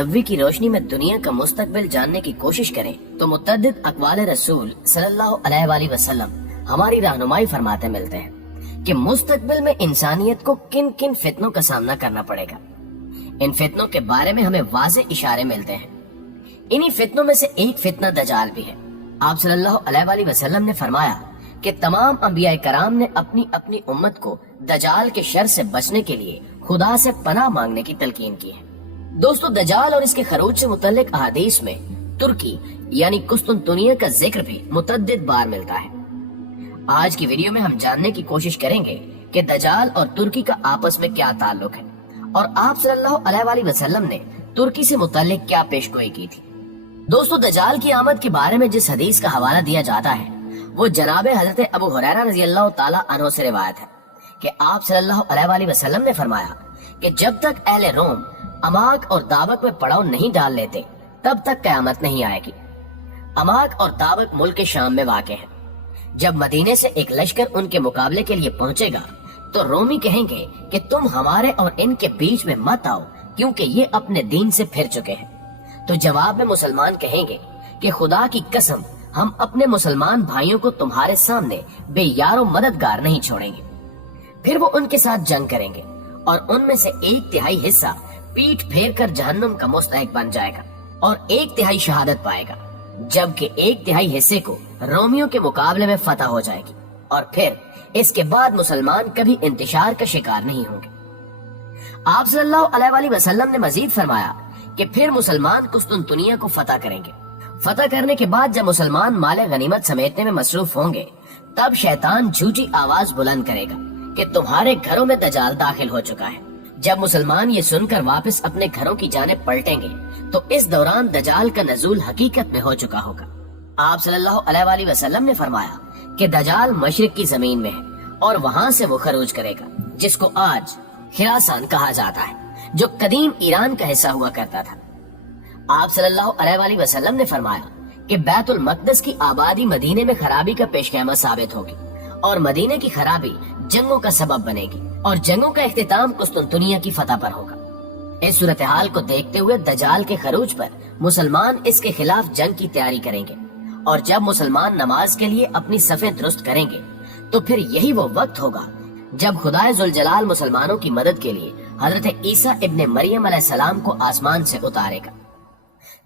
नबवी की रोशनी में दुनिया का मुस्तकबिल जानने की कोशिश करें तो मुतअद्दिद अक़वाल रसूल सल्लल्लाहु अलैहि वसल्लम हमारी रहनुमाई फरमाते मिलते हैं कि मुस्तकबिल में इंसानियत को किन किन फितनों का सामना करना पड़ेगा। इन फितनों के बारे में हमें वाज़ेह इशारे मिलते हैं। इन्हीं फितनों में से एक फितना दजाल भी है। आप सल्लल्लाहु अलैहि वसल्लम ने फरमाया कि तमाम अंबिया कराम ने अपनी अपनी उम्मत को दजाल के शर से बचने के लिए खुदा से पनाह मांगने की तलकीन की है। दोस्तों, दजाल और इसके खरूज से मुतल्लिक अहादीस में तुर्की यानी कुस्तुनतुनिया का जिक्र भी मुतअद्दिद बार मिलता है। आज की वीडियो में हम जानने की कोशिश करेंगे कि दजाल और तुर्की का आपस में क्या ताल्लुक है और आप सल्लल्लाहु अलैहि वसल्लम ने तुर्की से मुतल्लिक क्या पेशगोई की थी। दोस्तों, दजाल की आमद के बारे में जिस हदीस का हवाला दिया जाता है वो जनाबे हजरत अबू हुरैरा रज़ियल्लाहु ताला अन्हु से रिवायत है कि आप सल्लल्लाहु अलैहि वसल्लम ने फरमाया कि जब तक अहले रोम अमाक और दावक में पड़ाव नहीं डाल लेते तब तक कयामत नहीं आएगी। अमाक और दावक मुल्क शाम में वाक़े हैं। जब मदीने से एक लश्कर उनके मुकाबले के लिए पहुंचेगा तो रोमी कहेंगे कि तुम हमारे और इनके बीच में मत आओ क्योंकि ये अपने दीन से फिर चुके हैं। तो जवाब में मुसलमान कहेंगे कि खुदा की कसम, हम अपने मुसलमान भाइयों को तुम्हारे सामने बेयारो मददगार नहीं छोड़ेंगे। फिर वो उनके साथ जंग करेंगे और उनमें से 1/3 हिस्सा पीठ फेर कर जहन्नुम का मुस्तहिक बन जाएगा और 1/3 शहादत पाएगा, जबकि 1/3 हिस्से को रोमियों के मुकाबले में फतह हो जाएगी और फिर इसके बाद मुसलमान कभी इंतशार का शिकार नहीं होंगे। आप सल्लल्लाहु अलैहि वसल्लम ने मजीद फरमाया कि फिर मुसलमान कुस्तुनतुनिया को फतह करेंगे। फतह करने के बाद जब मुसलमान माले गनीमत समेटने में मसरूफ होंगे तब शैतान झूठी आवाज बुलंद करेगा कि तुम्हारे घरों में दजाल दाखिल हो चुका है। जब मुसलमान ये सुनकर वापस अपने घरों की जानिब पलटेंगे तो इस दौरान दजाल का नज़ूल हकीकत में हो चुका होगा। आप सल्लल्लाहु अलैहि वसल्लम ने फरमाया कि दजाल मशरिक की जमीन में है और वहाँ से वो खरूज करेगा, जिसको आज खिरासान कहा जाता है, जो कदीम ईरान का हिस्सा हुआ करता था। आप सल्लल्लाहु अलैहि वसल्लम ने फरमाया कि बैतुल मक़दस की आबादी मदीने में खराबी का पेशखैमा साबित होगी और मदीने की खराबी जंगों का सबब बनेगी और जंगों का इख्तिताम कुस्तुनतुनिया की फतह पर होगा। इस सूरत हाल को देखते हुए दजाल के खरूज पर मुसलमान इसके खिलाफ जंग की तैयारी करेंगे और जब मुसलमान नमाज के लिए अपनी सफ़ें दुरुस्त करेंगे तो फिर यही वो वक्त होगा जब खुदाए जुल जलाल मुसलमानों की मदद के लिए हजरत ईसा इब्ने मरियम अलैहिस्सलाम को आसमान से उतारेगा।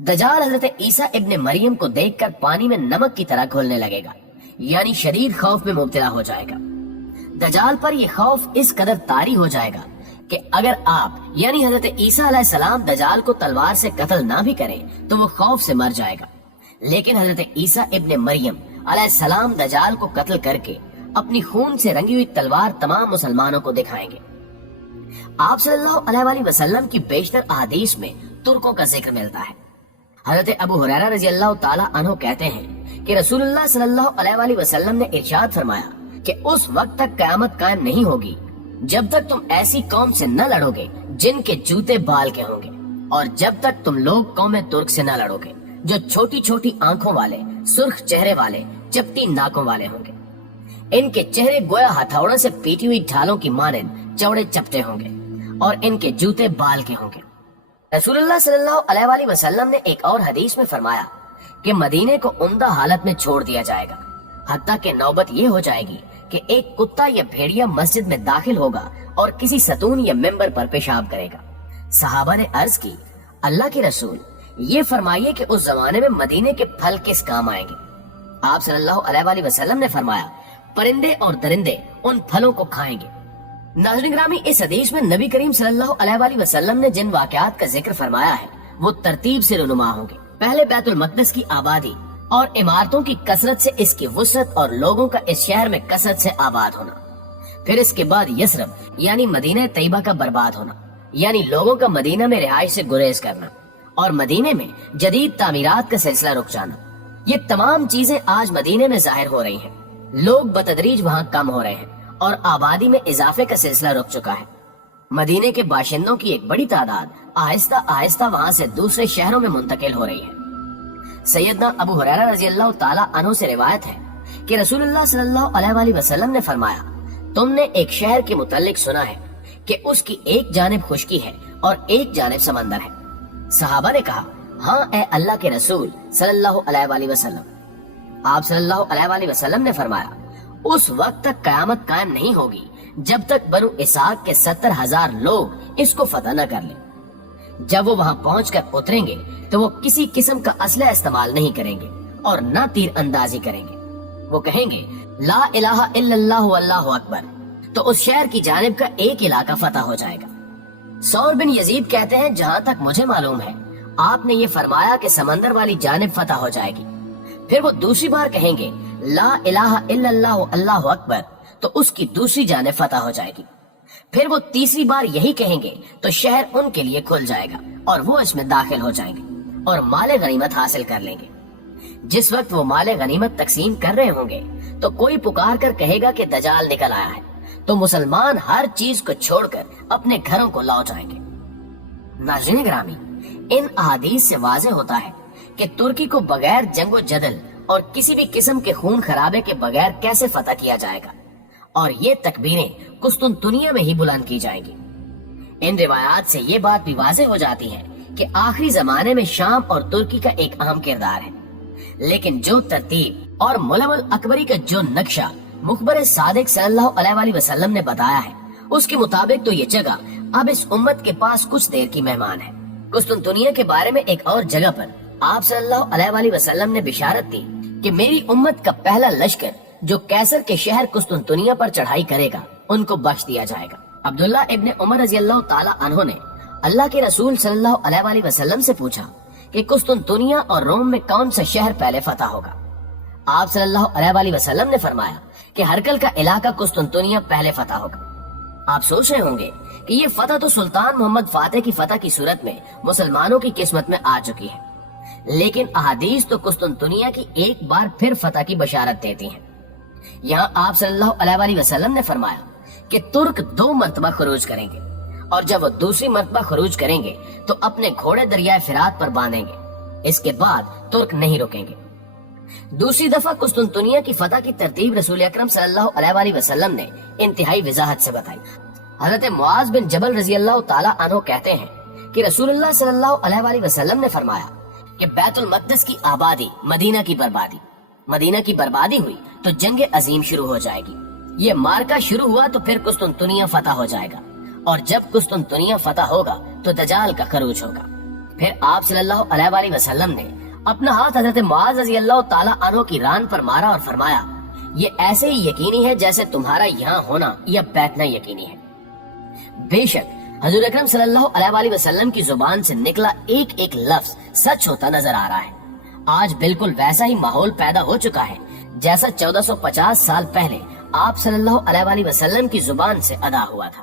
दजाल हजरत ईसा इब्ने मरियम को देखकर पानी में नमक की तरह घुलने लगेगा, यानी शदीद खौफ में मुब्तला हो जाएगा। दजाल पर यह खौफ इस कदर तारी हो जाएगा कि अगर आप यानी हजरत ईसा अलैहिस्सलाम दजाल को तलवार से कत्ल ना भी करें तो वो खौफ से मर जाएगा, लेकिन हजरत ईसा इब्ने मरियम अलैहिस्सलाम दजाल को कत्ल करके अपनी खून से रंगी हुई तलवार तमाम मुसलमानों को दिखाएंगे। आप सल्लल्लाहु अलैहि वसल्लम की बेशतर अहादीस में तुर्कों का जिक्र मिलता है। हजरत अबू हुरैरा रज़ियल्लाहु ताला अन्हु कहते हैं कि रसूलुल्लाह सल्लल्लाहु अलैहि वसल्लम ने इरशाद फरमाया कि उस वक्त तक कयामत कायम नहीं होगी जब तक तुम ऐसी कौम से न लड़ोगे जिनके जूते बाल के होंगे, और जब तक तुम लोग कौम तुर्क से न लड़ोगे जो छोटी छोटी आंखों वाले, सुर्ख चेहरे वाले, चपटी नाकों वाले होंगे। इनके चेहरे गोया हथौड़ों से पीटी हुई ढालों की मानंद चौड़े चपटे होंगे और इनके जूते बाल के होंगे। रसूलुल्लाह सल्लल्लाहु अलैहि वसल्लम ने एक और हदीस में फरमाया कि मदीने को उम्दा हालत में छोड़ दिया जाएगा, हत्ता कि नौबत ये हो जाएगी कि एक कुत्ता या भेड़िया मस्जिद में दाखिल होगा और किसी सतून या मेंबर पर पेशाब करेगा। सहाबा ने अर्ज की, अल्लाह के रसूल, ये फरमाइए कि उस जमाने में मदीने के फल किस काम आएंगे। आप सल्लल्लाहु अलैहि वसल्लम ने फरमाया, परिंदे और दरिंदे उन फलों को खाएंगे। नाज़रीन ग्रामी, इस हदीस में नबी करीम सल्लल्लाहु अलैहि वसल्लम ने जिन वाक़यात का जिक्र फरमाया है वो तरतीब से रुनुमा होंगे। पहले बैतुल मक़दस की आबादी और इमारतों की कसरत से इसकी वुसअत और लोगों का इस शहर में कसरत से आबाद होना, फिर इसके बाद यसरब यानी मदीना तैयबा का बर्बाद होना, यानी लोगों का मदीना में रिहाइश से गुरेज करना और मदीने में जदीद तामीरात का सिलसिला रुक जाना। ये तमाम चीजें आज मदीने में जाहिर हो रही हैं। लोग बतदरीज वहाँ कम हो रहे हैं और आबादी में इजाफे का सिलसिला रुक चुका है। मदीने के बाशिंदों की एक बड़ी तादाद आहिस्ता आहिस्ता वहाँ से दूसरे शहरों में मुंतकिल हो रही है। सैयदना अबू हुरैरा रज़ियल्लाहु ताला अन्हु से रिवायत है कि रसूलुल्लाह सल्लल्लाहु अलैहि वसल्लम ने फरमाया, तुमने एक शहर के मुतल्लिक सुना है कि उसकी एक जानिब खुश्की है और एक जानिब समंदर है। सहाबा ने कहा, हाँ ए अल्लाह के रसूल सल्लल्लाहु अलैहि वसल्लम। आप सल्लल्लाहु अलैहि वसल्लम ने फरमाया, उस वक्त तक कयामत कायम नहीं होगी जब तक बनु इसाक के 70,000 लोग इसको फतह न कर लें। जब वो वहाँ पहुंचकर उतरेंगे तो वो किसी किस्म का असला इस्तेमाल नहीं करेंगे और न तीर अंदाजी करेंगे। वो कहेंगे ला इलाहा इल्लल्लाहु अल्लाहु अकबर, तो उस शहर की जानिब का एक इलाका फतह हो जाएगा। सौर बिन यजीद कहते हैं, जहाँ तक मुझे मालूम है आपने ये फरमाया कि समंदर वाली जानिब फतह हो जाएगी। फिर वो दूसरी बार कहेंगे ला इलाहा इल्लल्लाहु अल्लाहु अकबर, तो उसकी दूसरी जानिब फतह हो जाएगी। फिर वो तीसरी बार यही कहेंगे तो शहर उनके लिए खुल जाएगा और वो इसमें दाखिल हो जाएंगे और माले गनीमत हासिल कर लेंगे। जिस वक्त वो माले गनीमत तकसीम कर रहे होंगे तो कोई पुकार कर कहेगा कि दजाल निकल आया है, तो मुसलमान हर चीज को छोड़कर अपने घरों को लौट जाएंगे। नाज़रीन ग्रामी, इन अहादीस से वाज़ेह होता है कि तुर्की को बगैर जंगो जदल और किसी भी किस्म के खून खराबे के बगैर कैसे फतह किया जाएगा, और ये तकबीरें कुस्तुनतुनिया में ही बुलंद की जाएंगी। इन रिवायात से ये बात भी वाज़ेह हो जाती है कि आखिरी जमाने में शाम और तुर्की का एक अहम किरदार है। लेकिन जो तरतीब और मुलवल अकबरी का जो नक्शा मुखबर सादिक सल्लल्लाहु अलैहि वसल्लम ने बताया है, उसके मुताबिक तो ये जगह अब इस उम्मत के पास कुछ देर की मेहमान है। कुस्तुनतुनिया के बारे में एक और जगह पर आप सल्लल्लाहु अलैहि वसल्लम ने बिशारत दी कि मेरी उम्मत का पहला लश्कर जो कैसर के शहर कुस्तुनतुनिया पर चढ़ाई करेगा उनको बख्श दिया जाएगा। अब्दुल्ला इब्ने उमर रज़ियल्लाहु ताला अन्हु ने अल्लाह के रसूल सल्लल्लाहु अलैहि वसल्लम से पूछा कि कुस्तुनतुनिया और रोम में कौन सा शहर पहले फतह होगा। आप सल्लल्लाहु अलैहि वसल्लम ने फरमाया कि हरकल का इलाका कुस्तुनतुनिया पहले फतह होगा। आप सोच रहे होंगे कि ये फतह तो सुल्तान मोहम्मद फातेह की फतह की सूरत में मुसलमानों की किस्मत में आ चुकी है, लेकिन अहादीस तो कुस्तुनतुनिया की एक बार फिर फतह की बशारत देती हैं। यहाँ आप सल्लल्लाहु अलैहि वसल्लम ने फरमाया कि तुर्क 2 मरतबा खरूज करेंगे और जब वो दूसरी मरतबा खरूज करेंगे तो अपने घोड़े दरियाए फिरात पर बांधेंगे। इसके बाद तुर्क नहीं रुकेंगे। दूसरी दफा कुस्तुनतुनिया की फतह की तरतीब रसूल अकरम सल्लल्लाहु अलैहि वसल्लम ने इंतहाई वजाहत से बताई। हजरत मुआज बिन जबल रज़ियल्लाहु ताला अन्हु कहते हैं कि रसूलुल्लाह सल्लल्लाहु अलैहि वसल्लम ने फरमाया कि बैतुल मक़दिस की आबादी, मदीना की बर्बादी हुई तो जंग अजीम शुरू हो जाएगी। ये मार्का शुरू हुआ तो फिर कुस्तुनतुनिया फतह हो जाएगा, और जब कुस्तुनतुनिया फतह होगा तो दजाल का खरूज होगा। फिर आप सल्लल्लाहु अलैहि वसल्लम ने अपना हाथ हजरत मुआज रज़ियल्लाहु ताला अन्हु की रान पर मारा और फरमाया, ये ऐसे ही यकीनी है जैसे तुम्हारा यहाँ होना या बैठना यकीनी है। बेशक हजूर अकरम सल्लल्लाहु अलैहि वसल्लम की जुबान से निकला एक एक लफ्ज सच होता नजर आ रहा है। आज बिल्कुल वैसा ही माहौल पैदा हो चुका है जैसा 1450 साल पहले आप सल्लल्लाहु अलैहि वसल्लम की जुबान से अदा हुआ था।